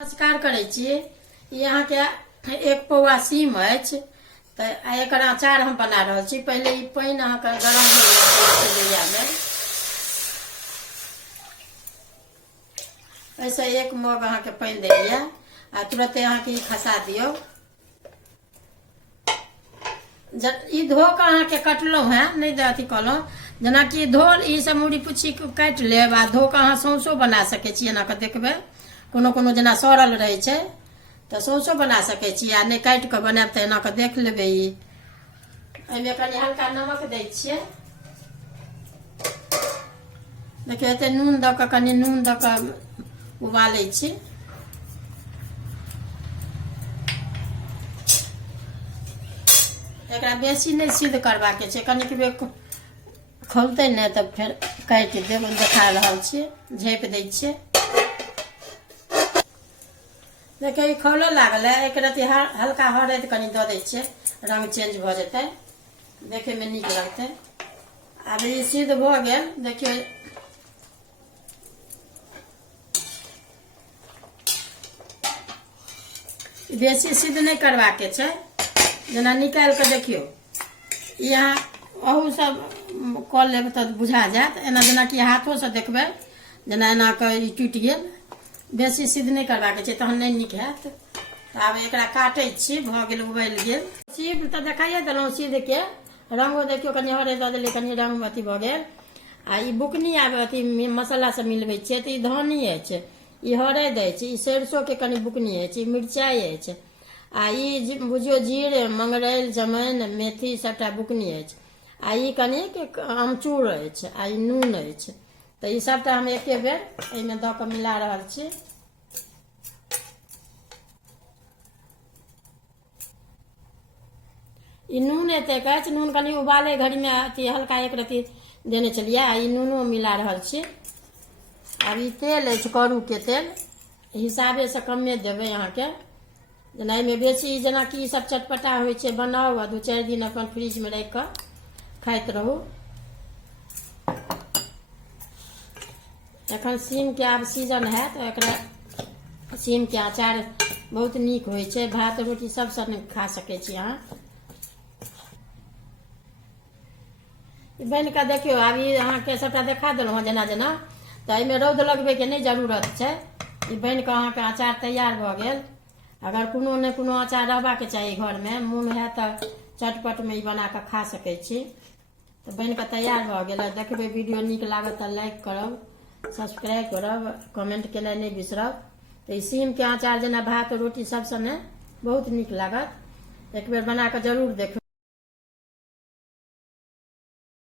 नमस्कार करै छी। यहाँ के एक पौआ सीम अछि तो एकर अचार हम बना रहल छी। पहले ई पानी अहाँ के गरम होइया में ऐसे एक मग अहाँ के पानी देलिए आ तुरंते अहाँ के खसा दियो। ई धो के अहाँ के कटलो है नहीं दे अथी कहलो जना कि धोल ई सब मुड़ी पुछी काट लेब आ धो के अहाँ सौंसो बना सके छी। एना के देखबे कोनो कोनो जना सड़ल रहे छे तो सौंसो बना सके छी आ नहीं काट के बनाब तो एना के देख लेबे। एमे कनी हल्का नमक दै छिए। देखिए एते नून द के कनी नून द के उबालै छी। एकरा बेसी नहीं सिद्ध करबा के छै, कनिक बे खोलते ने तब फिर काट देब। देखा रहल छी झेप दै छिए। देखिए ई खौलो लागल है, एक रति हल्का हरद कनी द दै छिए, रंग चेंज भ जेतै, देखे में नीक लगतै। आब ई सिद्ध भ गेल। देखिए बेसी सिद्ध नहीं करबा के छै। जना निकाल के देखियो यहाँ अहू सब क लेब तो बुझा जात। एना जना कि हाथों से देखबे जना एना के ई टूट गेल। बेसी सिद्ध नहीं करबा के छै तहन नहीं नीक हैत। तो आब एकरा काटै छी, भ गेल उबल गेल। सीम तो देखाइए देलहुँ सिद्ध के, रंगो देखियो कनी हरद द देलिए, कनी रंग अथी भ गेल। आ ई बुकनी आब अथी मसाला सब मिलबै छियै तो ई धनी अछि, ई हरद अछि, ई सरसों के कनी बुकनी अछि, ई मिरचाई अछि, आ ई बुझियो जीरे मंगरैल जमैन मेथी सबटा बुकनी अछि, आ ई कनिक अमचूर अछि, आ ई नून अछि। तो ई सबटा हम एके बेर एहिमे द के मिला रहल छी। ई नून एतेक अछि, नून कनी उबाले घड़ी में अथी हल्का एक रति देने छलिए। आ ई नूनो मिला रहल छी। अब ई तेल अछि करू के तेल, हिसाबे से कमे देबै अहाँ के। जना एहिमे बेसी जना कि ई सब चटपटा होइ छै बनाओ आ 2-4 दिन अपन फ्रिज में राख के खाइत रहू। एखन सीम के आब सीजन है तो एकरा सीम के अचार बहुत नीक होइ छै, भात रोटी सब संग खा सके छी अहाँ। बन के देखियो आब ई अहाँ के सबटा देखा देलहुँ जना जना। तो एहिमे रौद लगबे के नहीं जरूरत छै। ई बन के अहाँ के अचार तैयार भ गेल। अगर कोनो ने कोनो अचार रहबा के चाहिए घर में, मोन है तो चटपट में ई बना के खा सके छी। तो बन के तैयार भ गेल। देखबे वीडियो नीक लागत तो लाइक करब, सब्सक्राइब करब, कमेंट केनाइ नहीं बिसरब। तो ई सीम के अचार जना भात रोटी सब संगे बहुत नीक लागत। एक बेर बना के जरूर देखब।